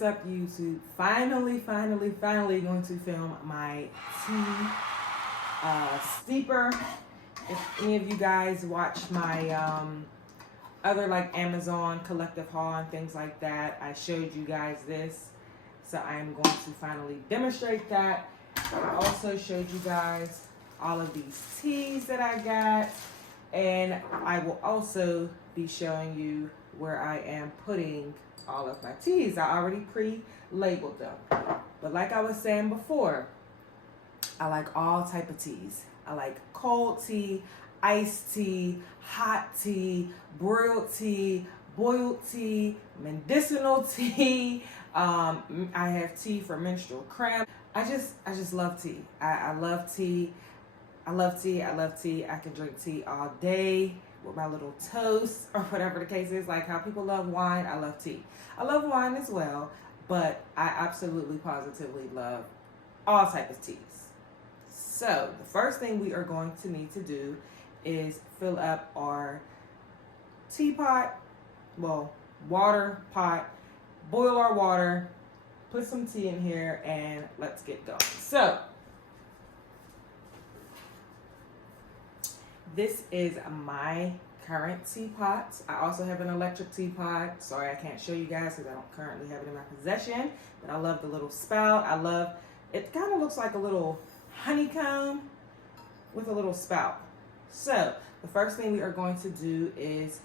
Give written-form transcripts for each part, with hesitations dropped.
What's up, YouTube? Finally going to film my tea steeper. If any of you guys watch my other like Amazon collective haul and things like that, I showed you guys this. So I'm going to finally demonstrate that. I also showed you guys all of these teas that I got. And I will also be showing you where I am putting all of my teas. I already pre-labeled them. But like I was saying before, I like all type of teas. I like cold tea, iced tea, hot tea, boiled tea, medicinal tea. I have tea for menstrual cramp. I just love tea. I love tea. I love tea. I can drink tea all day with my little toast or whatever the case is. Like how people love wine, I love tea. I love wine as well, but I absolutely positively love all types of teas. So the first thing we are going to need to do is fill up our teapot, water pot, boil our water, put some tea in here, and let's get going. So this is my current teapot. I also have an electric teapot. Sorry, I can't show you guys because I don't currently have it in my possession. But I love the little spout. It kind of looks like a little honeycomb with a little spout. So the first thing we are going to do is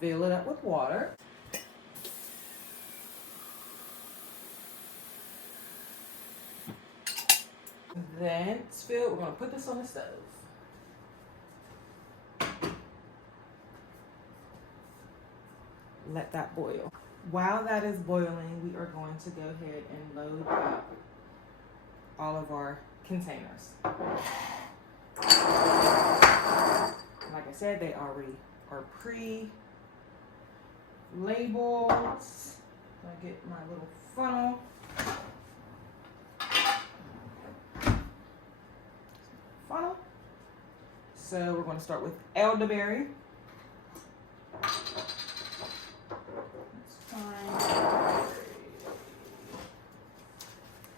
fill it up with water. Then it's filled. We're going to put this on the stove. Let that boil. While that is boiling, we are going to go ahead and load up all of our containers. Like I said, they already are pre-labeled. I get my little funnel. So we're going to start with elderberry.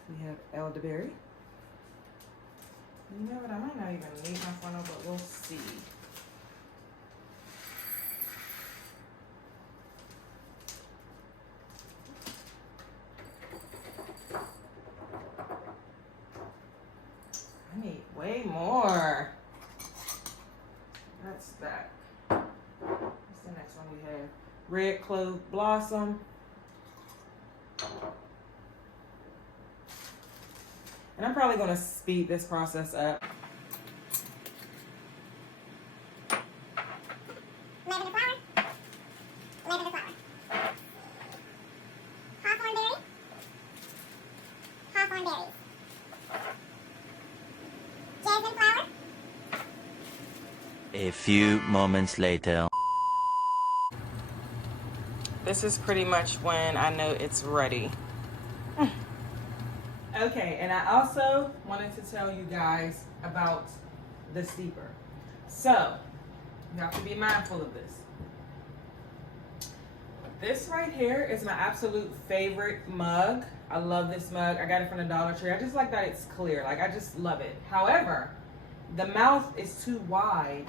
We have elderberry. You know what? I might not even need my funnel, but we'll see. I need way more. That's that. What's the next one we have? Red clove blossom. And I'm probably going to speed this process up. Lavender flower. Hawthorn berry. Hawthorn berries. Jasmine flower. A few moments later. This is pretty much when I know it's ready. Okay, and I also wanted to tell you guys about the steeper. So, you have to be mindful of this. This right here is my absolute favorite mug. I love this mug. I got it from the Dollar Tree. I just like that it's clear. Like, I just love it. However, the mouth is too wide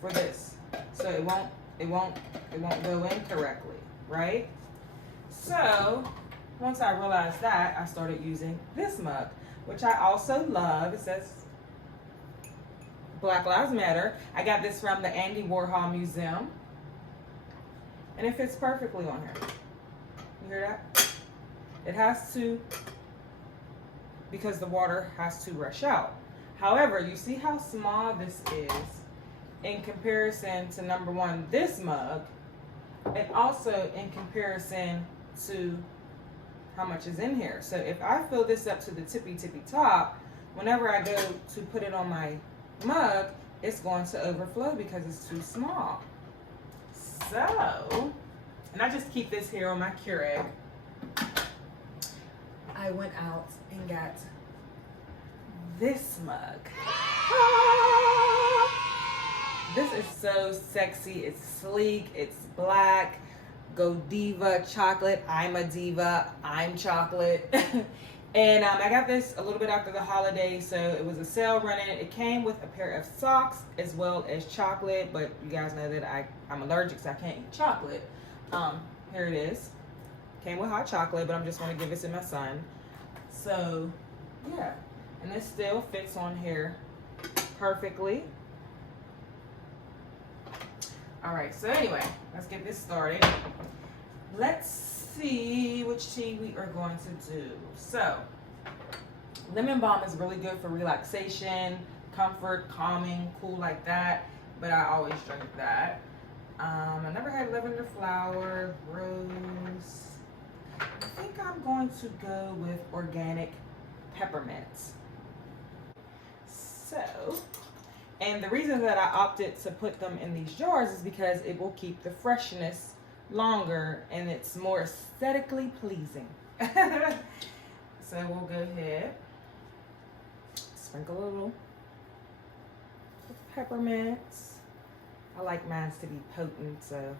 for this. So it won't go in correctly, right? So once I realized that, I started using this mug, which I also love. It says Black Lives Matter. I got this from the Andy Warhol Museum, and it fits perfectly on here. You hear that? It has to, because the water has to rush out. However, you see how small this is in comparison to, number one, this mug, and also in comparison to how much is in here. So if I fill this up to the tippy top, whenever I go to put it on my mug, it's going to overflow because it's too small. So, and I just keep this here on my Keurig. I went out and got this mug. This is so sexy. It's sleek. It's black. Go Diva chocolate. I'm a diva. I'm chocolate. And I got this a little bit after the holiday, so it was a sale running. It came with a pair of socks as well as chocolate, but you guys know that I'm allergic, so I can't eat chocolate. Here it is. Came with hot chocolate, but I'm just going to give this to my son. So, yeah. And this still fits on here perfectly. All right, so anyway, let's get this started. Let's see which tea we are going to do. So, lemon balm is really good for relaxation, comfort, calming, cool like that. But I always drink that. I never had lavender flower, rose. I think I'm going to go with organic peppermint. So, and the reason that I opted to put them in these jars is because it will keep the freshness longer and it's more aesthetically pleasing. So we'll go ahead, sprinkle a little peppermint. I like mine to be potent, so.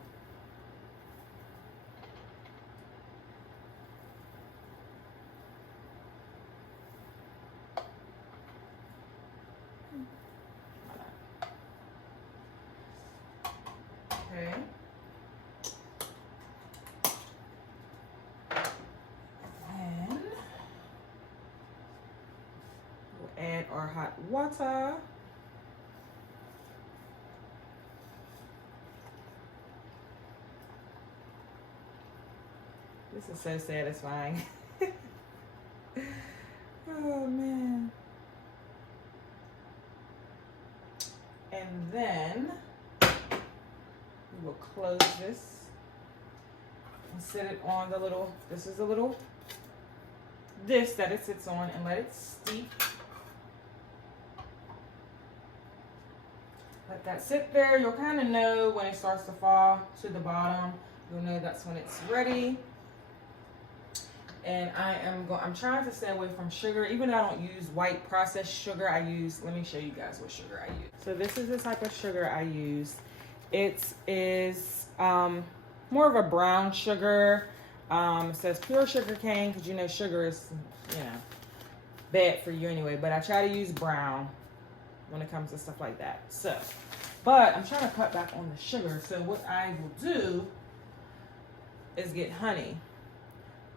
Okay. Then we'll add our hot water. This is so satisfying. Oh man. And then we will close this and set it on the little, this is a little dish that it sits on, and let it steep. Let that sit there. You'll kind of know when it starts to fall to the bottom. You'll know that's when it's ready. And I'm trying to stay away from sugar. Even though I don't use white processed sugar, I use, let me show you guys what sugar I use. So this is the type of sugar I use. It is more of a brown sugar. It says pure sugar cane because you know sugar is, bad for you anyway. But I try to use brown when it comes to stuff like that. So, but I'm trying to cut back on the sugar. So what I will do is get honey.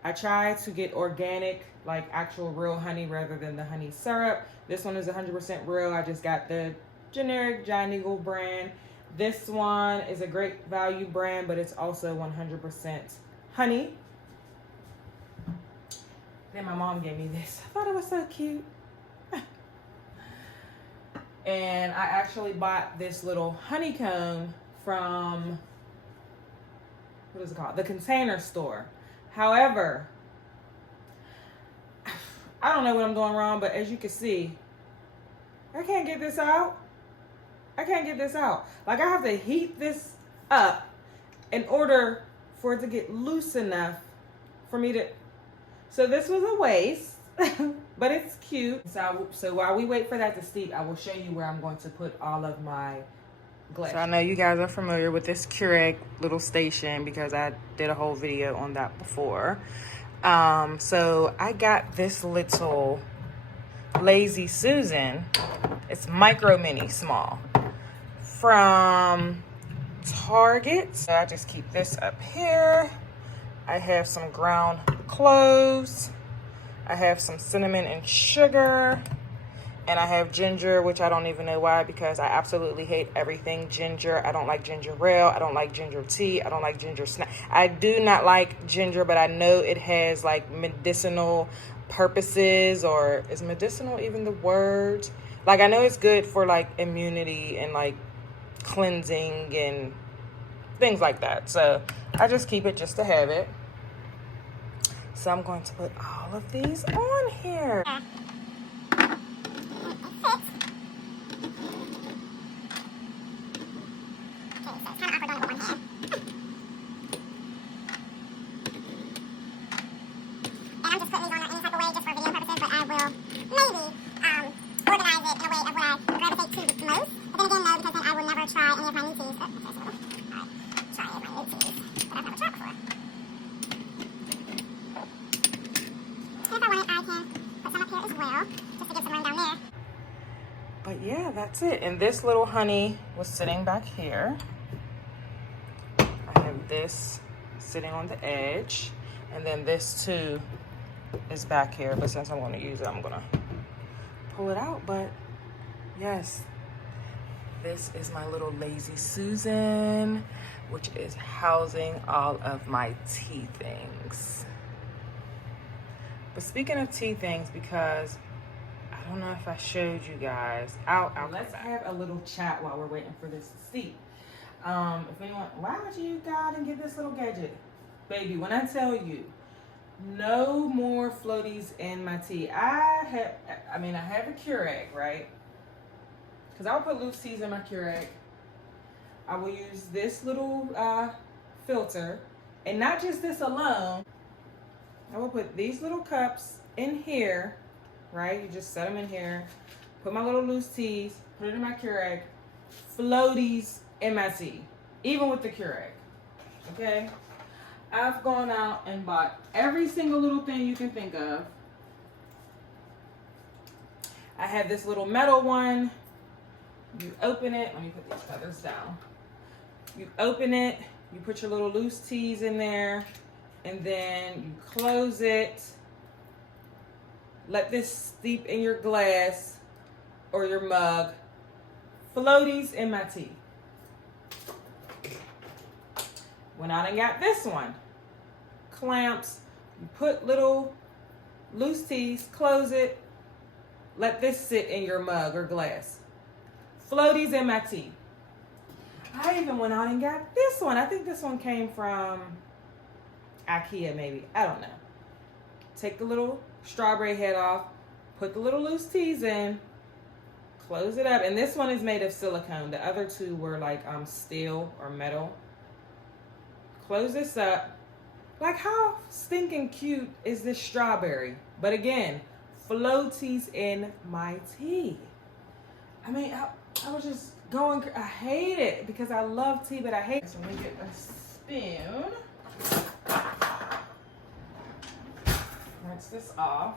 I try to get organic, like actual real honey rather than the honey syrup. This one is 100% real. I just got the generic Giant Eagle brand. This one is a great value brand, but it's also 100% honey. Then my mom gave me this. I thought it was so cute. And I actually bought this little honeycomb from, what is it called? The Container Store. However, I don't know what I'm doing wrong, but as you can see, I can't get this out. I can't get this out. Like, I have to heat this up in order for it to get loose enough for me to, so this was a waste, but it's cute. So while we wait for that to steep, I will show you where I'm going to put all of my glass. So I know you guys are familiar with this Keurig little station because I did a whole video on that before. So I got this little Lazy Susan. It's micro mini small from Target. So I just keep this up here. I have some ground cloves. I have some cinnamon and sugar. And I have ginger, which I don't even know why, because I absolutely hate everything ginger. I don't like ginger ale. I don't like ginger tea. I don't like ginger snack. I do not like ginger, but I know it has like medicinal purposes, or is medicinal even the word? Like, I know it's good for like immunity and like cleansing and things like that. So I just keep it just to have it. So I'm going to put all of these on here. Try any of my new teas. Try any of my new teas that I've never tried before. But yeah, that's it. And this little honey was sitting back here. I have this sitting on the edge. And then this too is back here. But since I'm going to use it, I'm going to pull it out. But yes, this is my little Lazy Susan, which is housing all of my tea things. But speaking of tea things, because I don't know if I showed you guys. Let's have a little chat while we're waiting for this to steep. If anyone, why would you go out and get this little gadget? Baby, when I tell you, no more floaties in my tea. I have a Keurig, right? Because I will put loose teas in my Keurig. I will use this little filter. And not just this alone. I will put these little cups in here, right? You just set them in here. Put my little loose teas, put it in my Keurig. Floaties in my tea, even with the Keurig, okay? I've gone out and bought every single little thing you can think of. I have this little metal one. You open it, let me put these feathers down. You open it, you put your little loose teas in there, and then you close it. Let this steep in your glass or your mug. Floaties in my tea. Went out and got this one. Clamps. You put little loose teas, close it. Let this sit in your mug or glass. Floaties in my tea. I even went out and got this one. I think this one came from IKEA maybe. I don't know. Take the little strawberry head off. Put the little loose teas in. Close it up. And this one is made of silicone. The other two were like steel or metal. Close this up. Like, how stinking cute is this strawberry? But again, floaties in my tea. I mean, I was just going, I hate it because I love tea, but I hate it. So let me get a spoon. Rinse this off.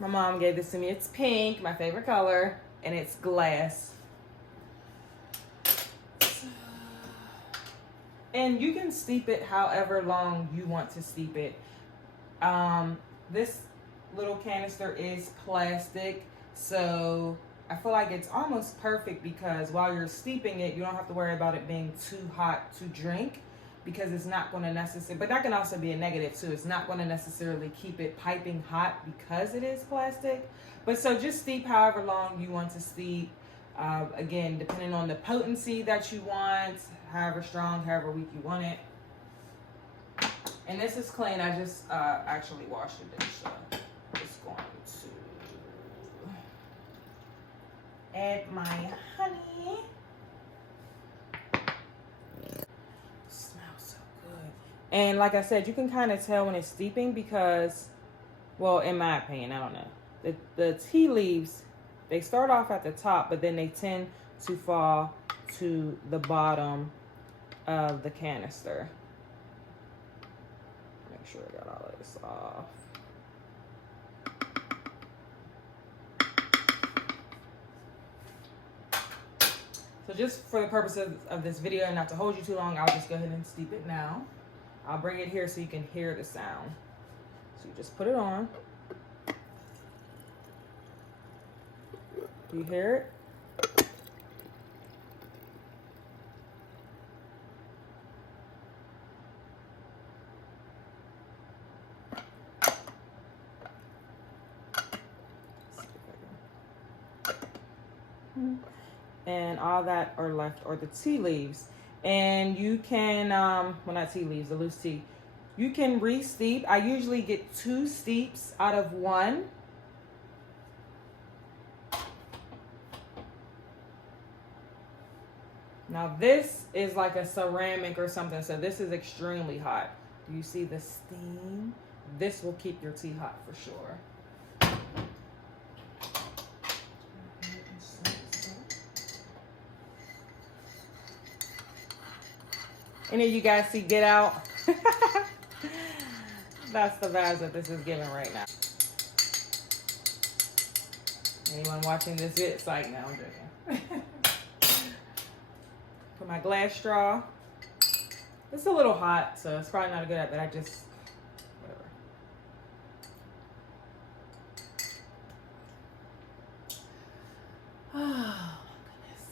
My mom gave this to me. It's pink, my favorite color, and it's glass. And you can steep it however long you want to steep it. This little canister is plastic, so I feel like it's almost perfect because while you're steeping it, you don't have to worry about it being too hot to drink because it's not going to necessarily, but that can also be a negative too. It's not going to necessarily keep it piping hot because it is plastic. But so just steep however long you want to steep. Again, depending on the potency that you want, however strong, however weak you want it. And this is clean. I just actually washed the dish. So I'm just going to add my honey. Smells so good. And like I said, you can kind of tell when it's steeping because, well, in my opinion, I don't know. The tea leaves, they start off at the top, but then they tend to fall to the bottom of the canister. Make sure I got all of this off. So just for the purpose of this video and not to hold you too long, I'll just go ahead and steep it now. I'll bring it here so you can hear the sound. So you just put it on. Do you hear it? And all that are left are the tea leaves. And you can, well, not tea leaves, the loose tea. You can re-steep. I usually get 2 steeps out of 1. Now this is like a ceramic or something, so this is extremely hot. Do you see the steam? This will keep your tea hot for sure. Any of you guys see Get Out? That's the vibes that this is giving right now. Anyone watching this, it's like, no, I'm joking. Put my glass straw. It's a little hot, so it's probably not a good idea, but I just, whatever. Oh, my goodness.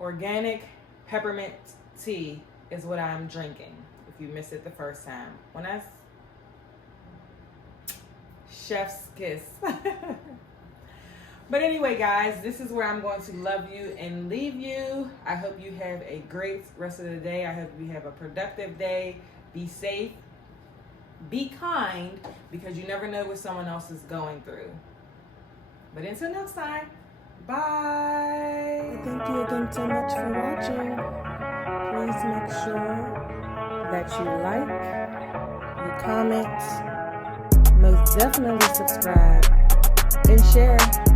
Organic peppermint tea is what I'm drinking. If you missed it the first time. When I chef's kiss. But anyway, guys, this is where I'm going to love you and leave you. I hope you have a great rest of the day. I hope you have a productive day. Be safe. Be kind, because you never know what someone else is going through. But until next time, bye. Thank you again so much for watching. Please make sure that you like, you comment, most definitely subscribe, and share.